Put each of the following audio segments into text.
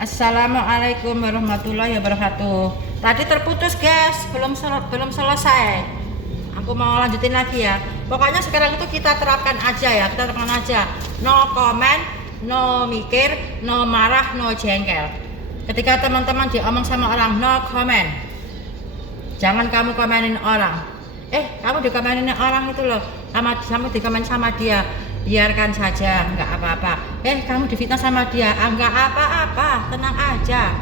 Assalamualaikum warahmatullahi wabarakatuh. Tadi terputus guys, belum selesai. Aku mau lanjutin lagi ya. Pokoknya sekarang itu kita terapkan aja ya, kita terapkan aja. No comment, no mikir, no marah, no jengkel. Ketika teman-teman diomong sama orang, no comment. Jangan kamu komenin orang. Kamu dikomenin orang itu loh, kamu dikomen sama dia. Biarkan saja, nggak apa-apa. Kamu difitnah sama dia, nggak apa-apa, tenang aja.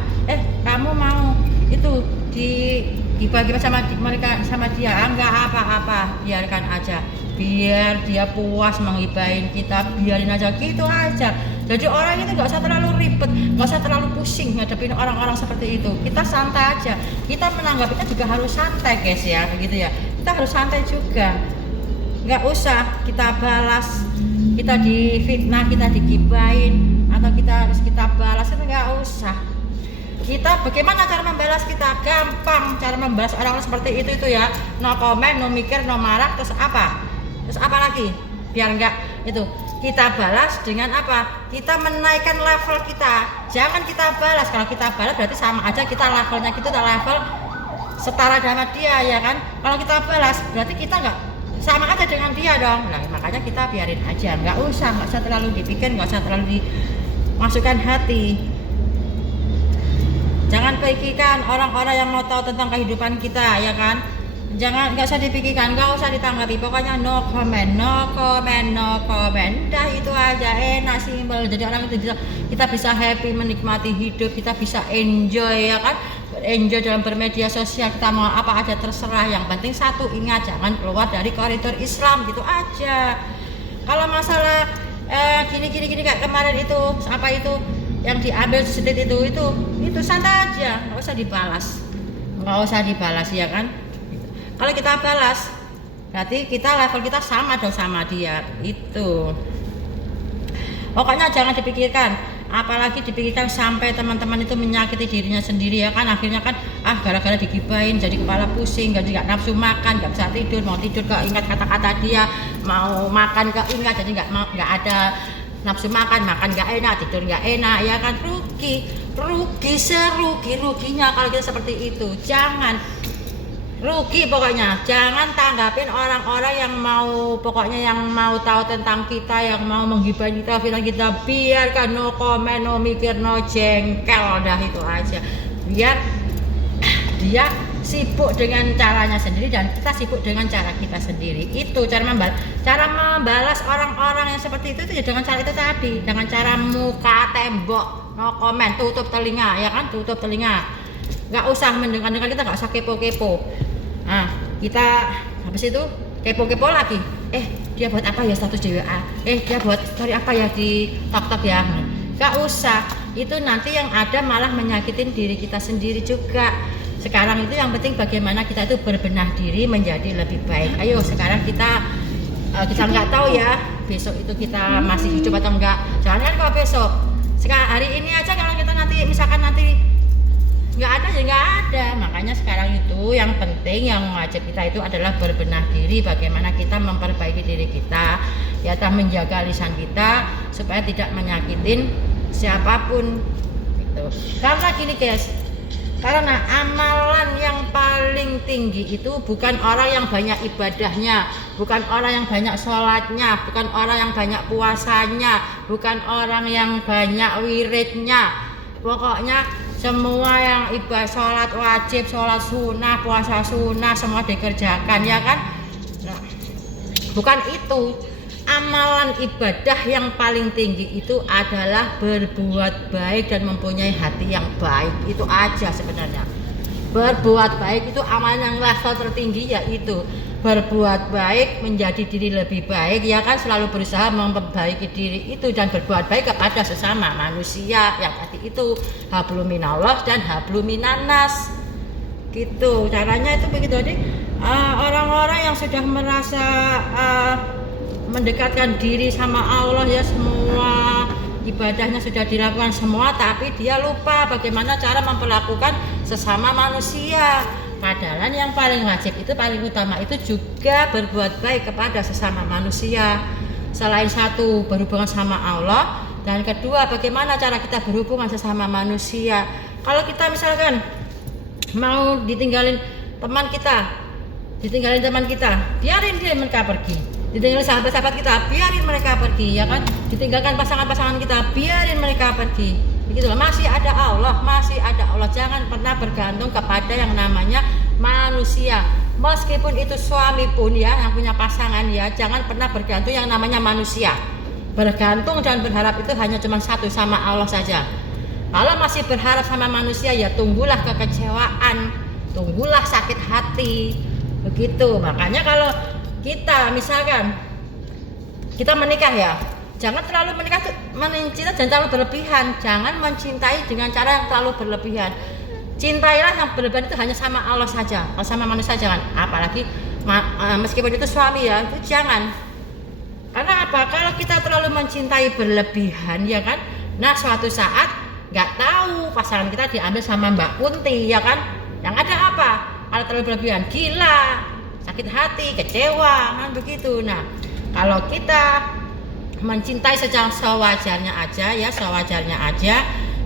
Kamu mau itu dibagi sama mereka sama dia, nggak apa-apa, biarkan aja. Biar dia puas menghibahin kita, biarin aja gitu aja. Jadi orang itu nggak usah terlalu ribet, nggak usah terlalu pusing ngadepin orang-orang seperti itu. Kita santai aja. Kita menanggapinya juga harus santai guys ya, begitu ya. Kita harus santai juga. Nggak usah kita balas, kita difitnah, kita digibain, atau kita balas, itu nggak usah. Kita bagaimana cara membalas kita? Gampang cara membalas orang seperti itu ya. No comment, no mikir, no marah, terus apa? Terus apa lagi? Biar nggak itu. Kita balas dengan apa? Kita menaikkan level kita. Jangan kita balas. Kalau kita balas berarti sama aja kita levelnya kita level setara sama dia ya kan. Kalau kita balas berarti kita nggak sama aja dengan dia dong. Nah makanya kita biarin aja, nggak usah terlalu dipikir, nggak usah terlalu dimasukkan hati. Jangan pikirkan orang-orang yang mau tahu tentang kehidupan kita ya kan. Nggak usah dipikirkan, nggak usah ditanggapi. Pokoknya no comment, no comment, no comment. Udah itu aja, enak, simpel. Jadi orang itu kita bisa happy menikmati hidup, kita bisa enjoy ya kan. Enjoy dalam bermedia sosial, kita mau apa aja terserah. Yang penting satu, ingat jangan keluar dari koridor Islam, gitu aja. Kalau masalah gini kayak kemarin itu apa itu yang diambil sedikit itu santai aja, nggak usah dibalas ya kan. Kalau kita balas berarti kita level kita sama dong sama dia itu. Pokoknya jangan dipikirkan, apalagi dipikirkan sampai teman-teman itu menyakiti dirinya sendiri ya kan. Akhirnya kan gara-gara digibain jadi kepala pusing, jadi nggak nafsu makan, nggak bisa tidur, mau tidur gak ingat kata-kata dia, mau makan gak ingat, jadi nggak ada nafsu makan nggak enak, tidur nggak enak ya kan. Rugi serugi-ruginya kalau kita seperti itu. Jangan rugi, pokoknya jangan tanggapin orang-orang yang mau tahu tentang kita, yang mau menggibahin kita, fitnah kita. Biarkan, no comment, no mikir, no jengkel, udah itu aja. Biar dia sibuk dengan caranya sendiri dan kita sibuk dengan cara kita sendiri. Itu cara membalas orang-orang yang seperti itu ya dengan cara itu tadi, dengan cara muka tembok, no comment, tutup telinga ya kan, tutup telinga. Nggak usah mendengar-dengar, kita nggak usah kepo-kepo. Nah, kita habis itu kepo-kepo lagi. Dia buat apa ya status di WA? Dia buat story apa ya di TikTok ya? Nggak usah. Itu nanti yang ada malah menyakitin diri kita sendiri juga. Sekarang itu yang penting bagaimana kita itu berbenah diri menjadi lebih baik. Ayo sekarang kita nggak tahu ya besok itu kita masih hidup atau enggak. Jangan kan kalau besok. Sekarang hari ini aja, kalau kita nanti misalkan nanti nggak ada ya nggak ada. Makanya sekarang itu yang penting, yang wajib kita itu adalah berbenah diri, bagaimana kita memperbaiki diri kita ya, menjaga lisan kita supaya tidak menyakitin siapapun gitu. Karena gini guys, karena amalan yang paling tinggi itu bukan orang yang banyak ibadahnya, bukan orang yang banyak sholatnya, bukan orang yang banyak puasanya, bukan orang yang banyak wiridnya. Pokoknya semua yang ibadah, sholat wajib, sholat sunnah, puasa sunnah, semua dikerjakan ya kan. Nah, bukan itu. Amalan ibadah yang paling tinggi itu adalah berbuat baik dan mempunyai hati yang baik. Itu aja sebenarnya. Berbuat baik itu amalan yang level tertinggi, yaitu berbuat baik, menjadi diri lebih baik ya kan, selalu berusaha memperbaiki diri itu dan berbuat baik kepada sesama manusia yang tadi itu hablum minallah dan hablum minannas gitu. Caranya itu begitu. Jadi orang-orang yang sudah merasa mendekatkan diri sama Allah ya, semua ibadahnya sudah dilakukan semua, tapi dia lupa bagaimana cara memperlakukan sesama manusia. Padahal yang paling wajib itu, paling utama itu juga berbuat baik kepada sesama manusia. Selain satu berhubungan sama Allah, Dan kedua, bagaimana cara kita berhubungan sesama manusia. Kalau kita misalkan mau ditinggalin teman kita, biarin dia mereka pergi. Ditinggalin sahabat-sahabat kita, biarin mereka pergi, ya kan? Ditinggalkan pasangan-pasangan kita, biarin mereka pergi. Begitulah, masih ada Allah. Jangan pernah bergantung kepada yang namanya manusia. Meskipun itu suami pun ya, yang punya pasangan ya, jangan pernah bergantung yang namanya manusia. Bergantung dan berharap itu hanya cuma satu, sama Allah saja. Kalau masih berharap sama manusia ya tunggulah kekecewaan, tunggulah sakit hati. Begitu. Makanya kalau kita misalkan kita menikah ya, jangan terlalu menikah mencinta dan terlalu berlebihan. Jangan mencintai dengan cara yang terlalu berlebihan. Cintailah yang berlebihan itu hanya sama Allah saja. Kalau sama manusia jangan. Apalagi meskipun itu suami ya, itu jangan. Karena apa? Kalau kita terlalu mencintai berlebihan ya kan, nah suatu saat nggak tahu pasangan kita diambil sama Mbak Kunti ya kan. Yang ada apa? Kalau terlalu berlebihan, gila, sakit hati, kecewa, kan begitu. Nah, kalau kita mencintai secara sewajarnya aja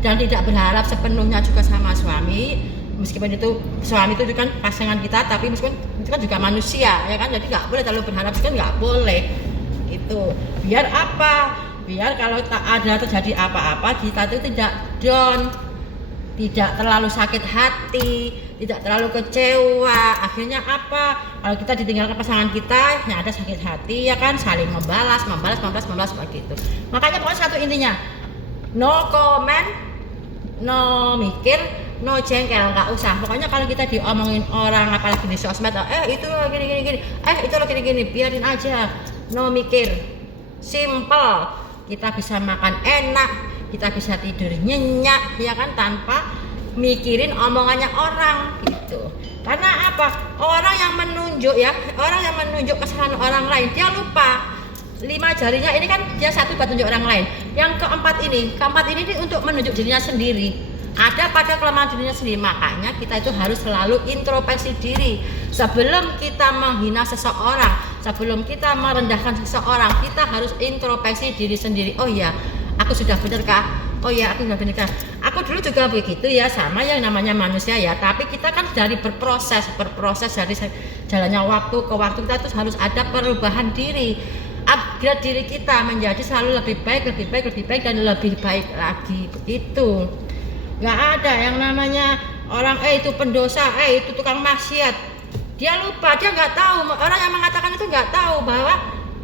dan tidak berharap sepenuhnya juga sama suami, meskipun itu suami itu kan pasangan kita, tapi meskipun itu kan juga manusia ya kan, jadi nggak boleh terlalu berharap, kan nggak boleh itu. Biar apa? Biar kalau tak ada terjadi apa-apa kita itu tidak down, tidak terlalu sakit hati, tidak terlalu kecewa. Akhirnya apa? Kalau kita ditinggalkan pasangan kita, yang ada sakit hati ya kan, saling membalas begitu. Makanya pokoknya satu intinya, no comment, no mikir, no jengkel, nggak usah. Pokoknya kalau kita diomongin orang, apalagi di sosmed, itu gini, itu gini, biarin aja. No mikir, simple. Kita bisa makan enak, kita bisa tidur nyenyak, ya kan, tanpa mikirin omongannya orang gitu. Karena apa? Orang yang menunjuk kesalahan orang lain, dia lupa 5 jarinya ini kan dia satu buat tunjuk orang lain. Yang keempat ini untuk menunjuk dirinya sendiri. Ada pada kelemahan dirinya sendiri. Makanya kita itu harus selalu introspeksi diri. Sebelum kita menghina seseorang, sebelum kita merendahkan seseorang, kita harus introspeksi diri sendiri. Oh ya, aku sudah benar kah? Oh ya, aku sudah benar kah? Aku dulu juga begitu ya, sama yang namanya manusia ya. Tapi kita kan dari berproses dari jalannya waktu ke waktu, kita tuh harus ada perubahan diri. Upgrade diri kita menjadi selalu lebih baik dan lebih baik lagi begitu. Nggak ada yang namanya orang itu pendosa, itu tukang maksiat. Dia lupa, dia nggak tahu. Orang yang mengatakan itu nggak tahu bahwa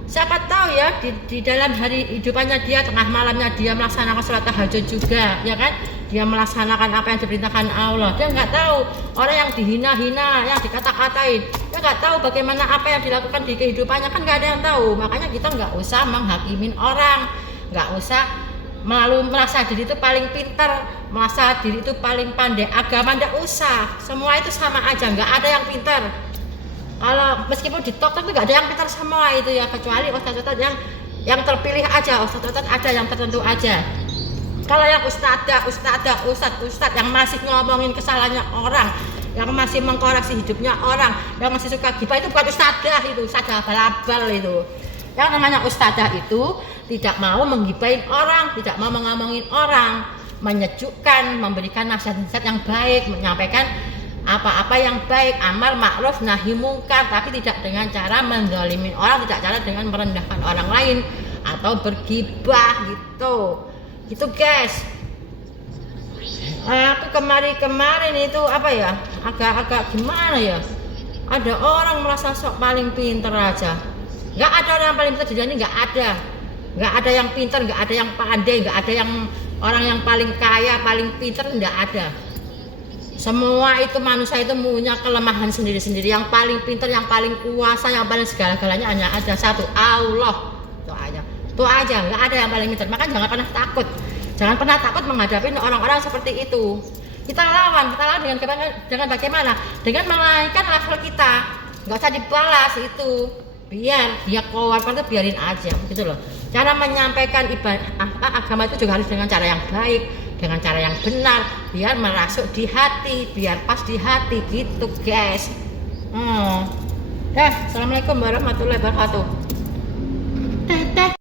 siapa tahu ya di dalam hari hidupannya dia, tengah malamnya dia melaksanakan sholat tahajud juga, ya kan? Dia melaksanakan apa yang diperintahkan Allah. Dia nggak tahu orang yang dihina-hina, yang dikata-katain, dia nggak tahu bagaimana apa yang dilakukan di kehidupannya, kan nggak ada yang tahu. Makanya kita nggak usah menghakimin orang, nggak usah merasa diri itu paling pintar, merasa diri itu paling pandai. Agama nggak usah, semua itu sama aja, nggak ada yang pintar. Kalau meskipun di TikTok itu nggak ada yang pintar semua itu ya, kecuali ustadz-ustadz yang terpilih aja, ustadz-ustadz ada yang tertentu aja. Kalau yang ustadz yang masih ngomongin kesalahannya orang, yang masih mengkoreksi hidupnya orang, yang masih suka gibah, itu bukan ustadzah, itu ustadzah abal-abal itu. Yang namanya ustadzah itu tidak mau menggibahin orang, tidak mau ngomongin orang, menyejukkan, memberikan nasihat-nasihat yang baik, menyampaikan apa-apa yang baik, amar ma'ruf nahi mungkar, tapi tidak dengan cara menzalimin orang, tidak cara dengan merendahkan orang lain atau bergibah gitu. Gitu guys. Aku kemarin itu apa ya, agak gimana ya, ada orang merasa sok paling pinter aja. Nggak ada orang yang paling pinter di dunia ini, nggak ada yang pinter, nggak ada yang pandai, nggak ada yang orang yang paling kaya, paling pinter, nggak ada. Semua itu manusia itu punya kelemahan sendiri-sendiri. Yang paling pinter, yang paling kuasa, yang paling segala-galanya hanya ada satu, Allah. Itu aja, nggak ada yang paling pinter. Maka jangan pernah takut menghadapi orang-orang seperti itu. Kita lawan dengan bagaimana? Dengan menaikkan level kita. Nggak usah dibalas itu. Biar dia keluar itu biarin aja gitu loh. Cara menyampaikan agama itu juga harus dengan cara yang baik, dengan cara yang benar, biar merasuk di hati, biar pas di hati gitu guys. Assalamualaikum warahmatullahi wabarakatuh.